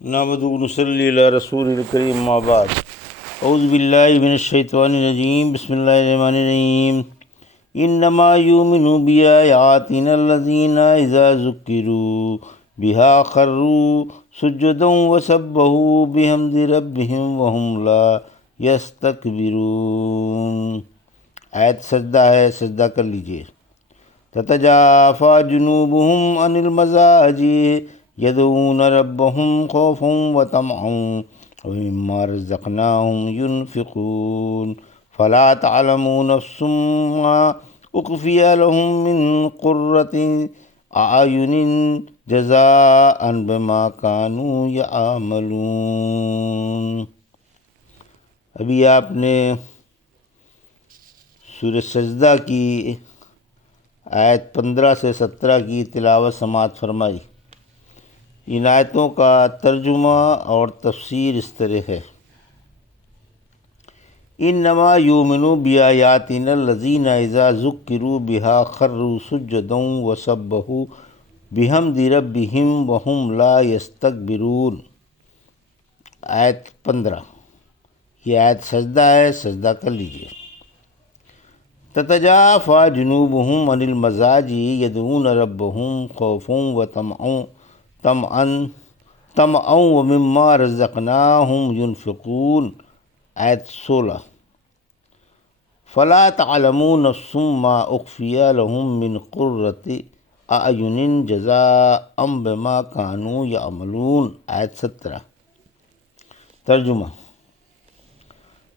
نحمدہ و نصلی علی رسول الکریم اما بعد اعوذ باللہ من الشیطان الرجیم بسم اللہ الرحمن الرحیم انما یؤمن بآیاتنا الذین اذا ذکروا بها خروا سجدا وسبحوا بحمد ربهم وهم لا یستکبرون۔ آیت سجدہ ہے، سجدہ کر لیجئے۔ تتجافى جنوبهم عن المضاجع يدعون ربهم خوفا وطمعا ومما رزقناهم ينفقون فلا تعلم نفس ما أخفي لهم من قرة أعين جزاء بما كانوا يعملون۔ ابھی آپ نے سورہ سجدہ کی آیت 15 سے 17 کی تلاوت سماعت فرمائی۔ ان آیتوں کا ترجمہ اور تفسیر اس طرح ہے: انما یؤمنوا بآیاتنا الذین اذا ذکروا بها خروا سجدا وسبحوا بحمد ربهم وهم لا یستکبرون۔ آیت 15، یہ آیت سجدہ ہے، سجدہ کر لیجئے۔ تتجافى جنوبهم عن المضاجع يدعون ربهم خوفا وطمعا ومما رزقناهم ينفقون۔ آیت 16، فلا تعلم نفس ما أخفي لهم من قرة أعين جزاء بما كانوا يعملون۔ آیت 17۔ ترجمہ: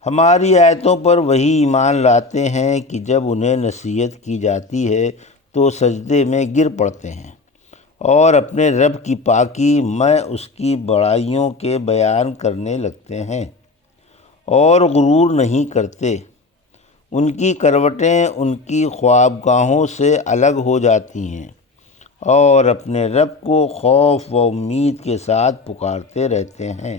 ہماری آیتوں پر وہی ایمان لاتے ہیں کہ جب انہیں نصیحت کی جاتی ہے تو سجدے میں گر پڑتے ہیں اور اپنے رب کی پاکی میں اس کی بڑائیوں کے بیان کرنے لگتے ہیں اور غرور نہیں کرتے۔ ان کی کروٹیں ان کی خوابگاہوں سے الگ ہو جاتی ہیں اور اپنے رب کو خوف و امید کے ساتھ پکارتے رہتے ہیں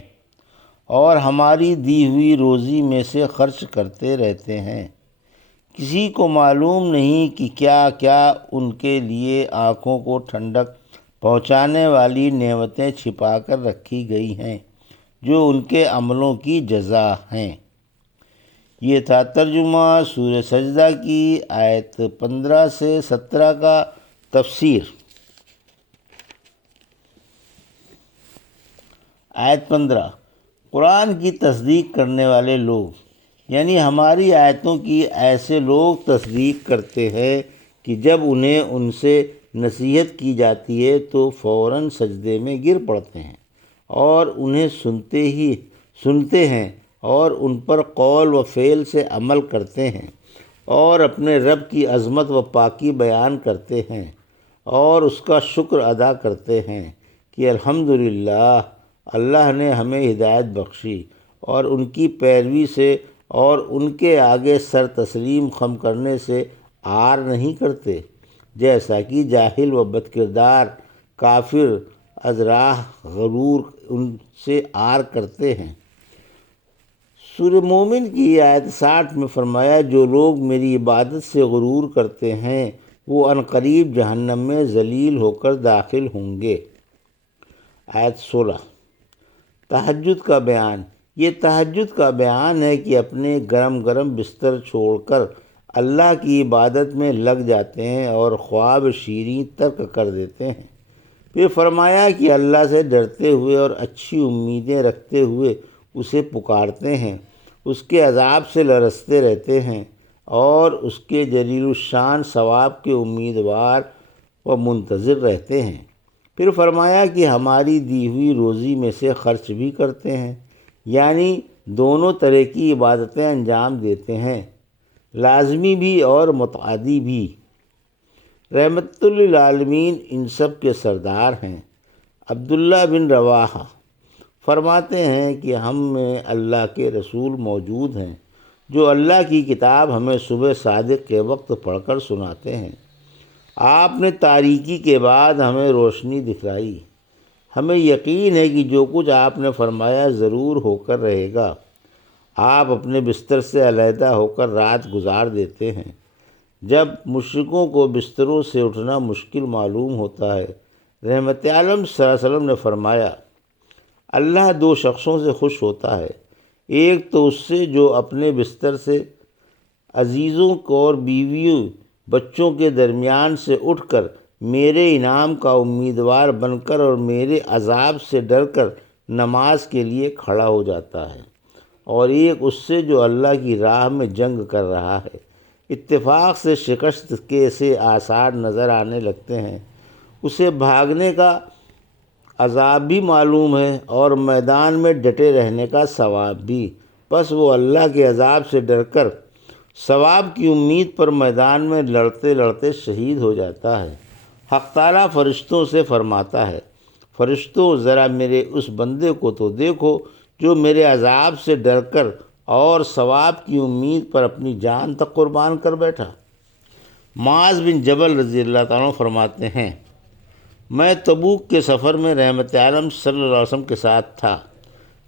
اور ہماری دی ہوئی روزی میں سے خرچ کرتے رہتے ہیں۔ کسی کو معلوم نہیں کہ کیا کیا ان کے لیے آنکھوں کو ٹھنڈک پہنچانے والی نعمتیں چھپا کر رکھی گئی ہیں جو ان کے عملوں کی جزا ہیں۔ یہ تھا ترجمہ سورہ سجدہ کی آیت 15 سے 17 کا تفسیر۔ آیت 15، قرآن کی تصدیق کرنے والے لوگ، یعنی ہماری آیتوں کی ایسے لوگ تصدیق کرتے ہیں کہ جب انہیں ان سے نصیحت کی جاتی ہے تو فوراً سجدے میں گر پڑتے ہیں اور انہیں سنتے ہیں اور ان پر قول و فعل سے عمل کرتے ہیں اور اپنے رب کی عظمت و پاکی بیان کرتے ہیں اور اس کا شکر ادا کرتے ہیں کہ الحمدللہ اللہ نے ہمیں ہدایت بخشی، اور ان کی پیروی سے اور ان کے آگے سر تسلیم خم کرنے سے عار نہیں کرتے، جیسا کہ جاہل و بدکردار کافر از راہ غرور ان سے عار کرتے ہیں۔ سورہ مومن کی آیت 60 میں فرمایا، جو لوگ میری عبادت سے غرور کرتے ہیں وہ عنقریب جہنم میں ذلیل ہو کر داخل ہوں گے۔ آیت 16، تہجد کا بیان۔ یہ تہجد کا بیان ہے کہ اپنے گرم گرم بستر چھوڑ کر اللہ کی عبادت میں لگ جاتے ہیں اور خواب شیریں ترک کر دیتے ہیں۔ پھر فرمایا کہ اللہ سے ڈرتے ہوئے اور اچھی امیدیں رکھتے ہوئے اسے پکارتے ہیں، اس کے عذاب سے لرزتے رہتے ہیں اور اس کے جلیل الشان ثواب کے امیدوار و منتظر رہتے ہیں۔ پھر فرمایا کہ ہماری دی ہوئی روزی میں سے خرچ بھی کرتے ہیں، یعنی دونوں طرح کی عبادتیں انجام دیتے ہیں، لازمی بھی اور متعدی بھی۔ رحمت للعالمین ان سب کے سردار ہیں۔ عبداللہ بن رواحہ فرماتے ہیں کہ ہم میں اللہ کے رسول موجود ہیں جو اللہ کی کتاب ہمیں صبح صادق کے وقت پڑھ کر سناتے ہیں۔ آپ نے تاریکی کے بعد ہمیں روشنی دکھلائی۔ ہمیں یقین ہے کہ جو کچھ آپ نے فرمایا ضرور ہو کر رہے گا۔ آپ اپنے بستر سے علیحدہ ہو کر رات گزار دیتے ہیں۔ جب مشرکوں کو بستروں سے اٹھنا مشکل معلوم ہوتا ہے، رحمت عالم صلی اللہ علیہ وسلم نے فرمایا، اللہ دو شخصوں سے خوش ہوتا ہے، ایک تو اس سے جو اپنے بستر سے عزیزوں کو اور بیویوں بچوں کے درمیان سے اٹھ کر میرے انعام کا امیدوار بن کر اور میرے عذاب سے ڈر کر نماز کے لیے کھڑا ہو جاتا ہے، اور ایک اس سے جو اللہ کی راہ میں جنگ کر رہا ہے۔ اتفاق سے شکست کے سے آثار نظر آنے لگتے ہیں، اسے بھاگنے کا عذاب بھی معلوم ہے اور میدان میں ڈٹے رہنے کا ثواب بھی، پس وہ اللہ کے عذاب سے ڈر کر ثواب کی امید پر میدان میں لڑتے لڑتے شہید ہو جاتا ہے۔ حق تعالیٰ فرشتوں سے فرماتا ہے، فرشتوں ذرا میرے اس بندے کو تو دیکھو جو میرے عذاب سے ڈر کر اور ثواب کی امید پر اپنی جان تک قربان کر بیٹھا۔ معاذ بن جبل رضی اللہ تعالیٰ عنہ فرماتے ہیں، میں تبوک کے سفر میں رحمت عالم صلی اللہ علیہ وسلم کے ساتھ تھا۔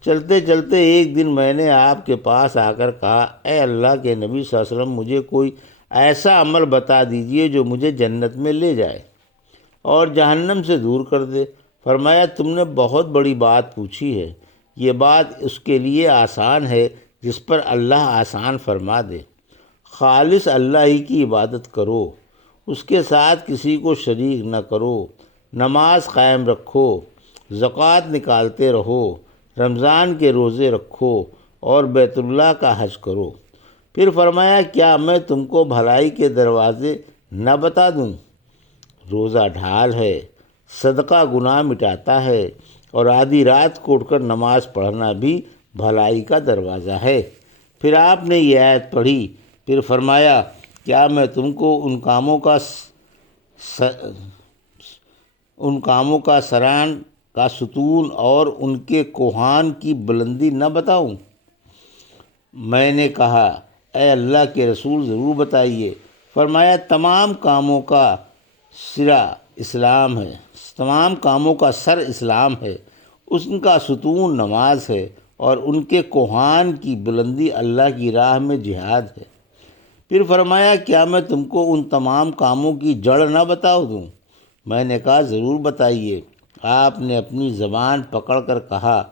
چلتے چلتے ایک دن میں نے آپ کے پاس آ کر کہا، اے اللہ کے نبی صلی اللہ علیہ وسلم، مجھے کوئی ایسا عمل بتا دیجئے جو مجھے جنت میں لے جائے اور جہنم سے دور کر دے۔ فرمایا، تم نے بہت بڑی بات پوچھی ہے، یہ بات اس کے لیے آسان ہے جس پر اللہ آسان فرما دے۔ خالص اللہ ہی کی عبادت کرو، اس کے ساتھ کسی کو شریک نہ کرو، نماز قائم رکھو، زکوٰۃ نکالتے رہو، رمضان کے روزے رکھو اور بیت اللہ کا حج کرو۔ پھر فرمایا، کیا میں تم کو بھلائی کے دروازے نہ بتا دوں؟ روزہ ڈھال ہے، صدقہ گناہ مٹاتا ہے، اور آدھی رات کو اٹھ کر نماز پڑھنا بھی بھلائی کا دروازہ ہے۔ پھر آپ نے یہ آیت پڑھی، پھر فرمایا، کیا میں تم کو ان کاموں کا سران کا ستون اور ان کے کوہان کی بلندی نہ بتاؤں؟ میں نے کہا، اے اللہ کے رسول ضرور بتائیے۔ فرمایا، تمام کاموں کا سر اسلام ہے، ان کا ستون نماز ہے، اور ان کے کوہان کی بلندی اللہ کی راہ میں جہاد ہے۔ پھر فرمایا، کیا میں تم کو ان تمام کاموں کی جڑ نہ بتا دوں؟ میں نے کہا، ضرور بتائیے۔ آپ نے اپنی زبان پکڑ کر کہا،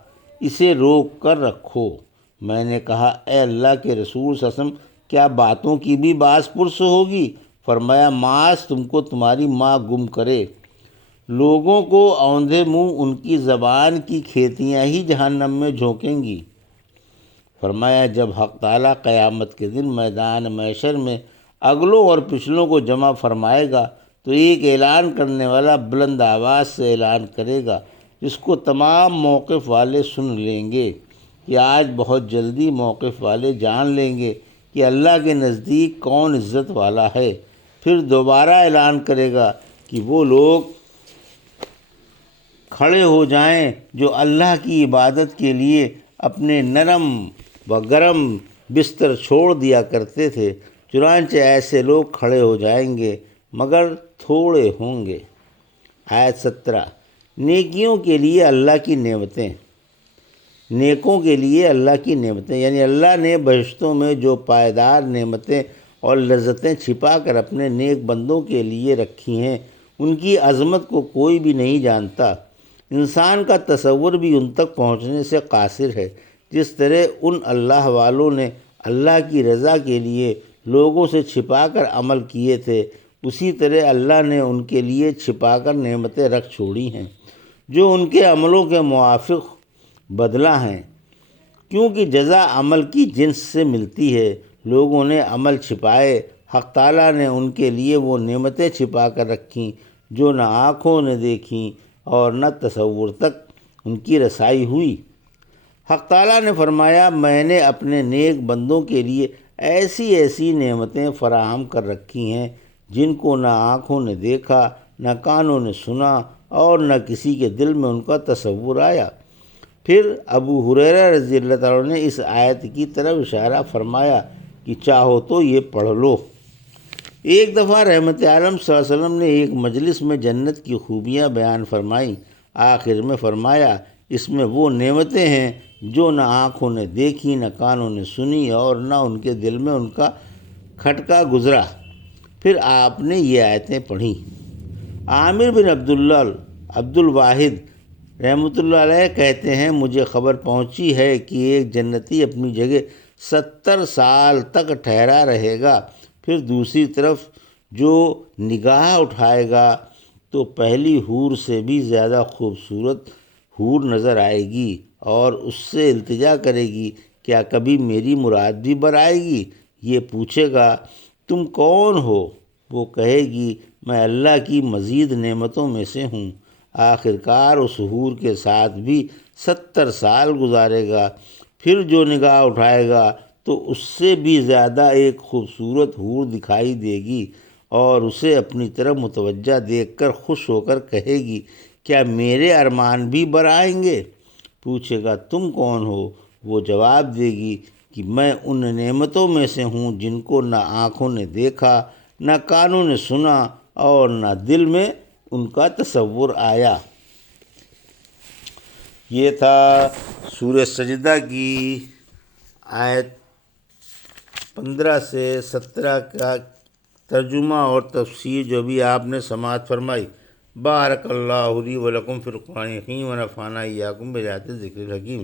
اسے روک کر رکھو۔ میں نے کہا، اے اللہ کے رسول صلی اللہ علیہ وسلم، کیا باتوں کی بھی باز پرس ہوگی؟ فرمایا، معاذ تم کو تمہاری ماں گم کرے، لوگوں کو اوندھے منہ ان کی زبان کی کھیتیاں ہی جہنم میں جھونکیں گی۔ فرمایا، جب حق تعالیٰ قیامت کے دن میدان محشر میں اگلوں اور پچھلوں کو جمع فرمائے گا تو ایک اعلان کرنے والا بلند آواز سے اعلان کرے گا، جس کو تمام موقف والے سن لیں گے کہ آج بہت جلدی موقف والے جان لیں گے کہ اللہ کے نزدیک کون عزت والا ہے۔ پھر دوبارہ اعلان کرے گا کہ وہ لوگ کھڑے ہو جائیں جو اللہ کی عبادت کے لیے اپنے نرم و گرم بستر چھوڑ دیا کرتے تھے، چنانچہ ایسے لوگ کھڑے ہو جائیں گے مگر تھوڑے ہوں گے۔ آیت 17، نیکیوں کے لیے اللہ کی نعمتیں، نیکوں کے لیے اللہ کی نعمتیں، یعنی اللہ نے بہشتوں میں جو پائیدار نعمتیں اور لذتیں چھپا کر اپنے نیک بندوں کے لیے رکھی ہیں، ان کی عظمت کو کوئی بھی نہیں جانتا۔ انسان کا تصور بھی ان تک پہنچنے سے قاصر ہے۔ جس طرح ان اللہ والوں نے اللہ کی رضا کے لیے لوگوں سے چھپا کر عمل کیے تھے، اسی طرح اللہ نے ان کے لیے چھپا کر نعمتیں رکھ چھوڑی ہیں جو ان کے عملوں کے موافق بدلہ ہیں، کیونکہ جزا عمل کی جنس سے ملتی ہے۔ لوگوں نے عمل چھپائے، حق تعالیٰ نے ان کے لیے وہ نعمتیں چھپا کر رکھیں جو نہ آنکھوں نے دیکھیں اور نہ تصور تک ان کی رسائی ہوئی۔ حق تعالیٰ نے فرمایا، میں نے اپنے نیک بندوں کے لیے ایسی ایسی نعمتیں فراہم کر رکھی ہیں جن کو نہ آنکھوں نے دیکھا، نہ کانوں نے سنا اور نہ کسی کے دل میں ان کا تصور آیا۔ پھر ابو ہریرہ رضی اللہ تعالیٰ نے اس آیت کی طرف اشارہ فرمایا کہ چاہو تو یہ پڑھ لو۔ ایک دفعہ رحمت عالم صلی اللہ علیہ وسلم نے ایک مجلس میں جنت کی خوبیاں بیان فرمائیں، آخر میں فرمایا، اس میں وہ نعمتیں ہیں جو نہ آنکھوں نے دیکھی، نہ کانوں نے سنی اور نہ ان کے دل میں ان کا کھٹکا گزرا۔ پھر آپ نے یہ آیتیں پڑھیں۔ عامر بن عبد الواحد رحمۃ اللہ علیہ کہتے ہیں مجھے خبر پہنچی ہے کہ ایک جنتی اپنی جگہ 70 سال تک ٹھہرا رہے گا، پھر دوسری طرف جو نگاہ اٹھائے گا تو پہلی حور سے بھی زیادہ خوبصورت حور نظر آئے گی اور اس سے التجا کرے گی کیا کبھی میری مراد بھی برآئے گی؟ یہ پوچھے گا تم کون ہو؟ وہ کہے گی میں اللہ کی مزید نعمتوں میں سے ہوں۔ آخر کار اس حور کے ساتھ بھی 70 سال گزارے گا، پھر جو نگاہ اٹھائے گا تو اس سے بھی زیادہ ایک خوبصورت حور دکھائی دے گی اور اسے اپنی طرف متوجہ دیکھ کر خوش ہو کر کہے گی کیا میرے ارمان بھی برآئیں گے؟ پوچھے گا تم کون ہو؟ وہ جواب دے گی کہ میں ان نعمتوں میں سے ہوں جن کو نہ آنکھوں نے دیکھا، نہ کانوں نے سنا اور نہ دل میں ان کا تصور آیا۔ یہ تھا سورہ سجدہ کی آیت 15 سے 17 کا ترجمہ اور تفسیر جو بھی آپ نے سماعت فرمائی۔ بارک اللہ لی و لکم فی القرآن الحکیم و نفعنی وایاکم بآیات الذکر الحکیم۔